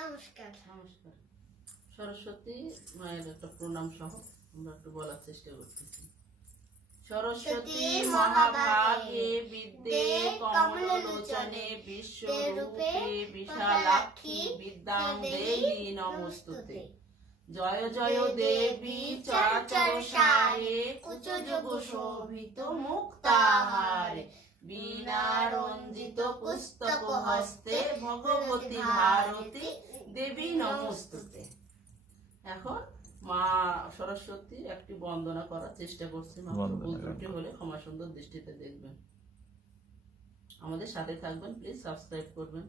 নমস্কার। নমস্কার। সরস্বতী মায়ের একটা প্রণাম সহ আমরা একটু বলার চেষ্টা করতেছি। সরস্বতী মহাভাগে বিদ্যে কমললোচনে বিশ্বরূপে বিশালাক্ষী বিদ্যাং দেহি নমস্তুতে। জয় জয় দেবী চরাচর সারে কুচযোগ শোভিত মুক্তাহারে বীণা রঞ্জিত পুস্তক হস্তে ভগবতী ভারতী দেবী নমস্তুতে। এখন মা সরস্বতীর একটি বন্দনা করার চেষ্টা করছি। ভুল ত্রুটি হলে ক্ষমা সুন্দর দৃষ্টিতে দেখবেন। আমাদের সাথে থাকবেন, প্লিজ সাবস্ক্রাইব করবেন।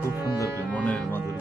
খুব সুন্দর মনের মাধুরী।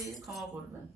ভুল ত্রুটি ক্ষমা করবেন।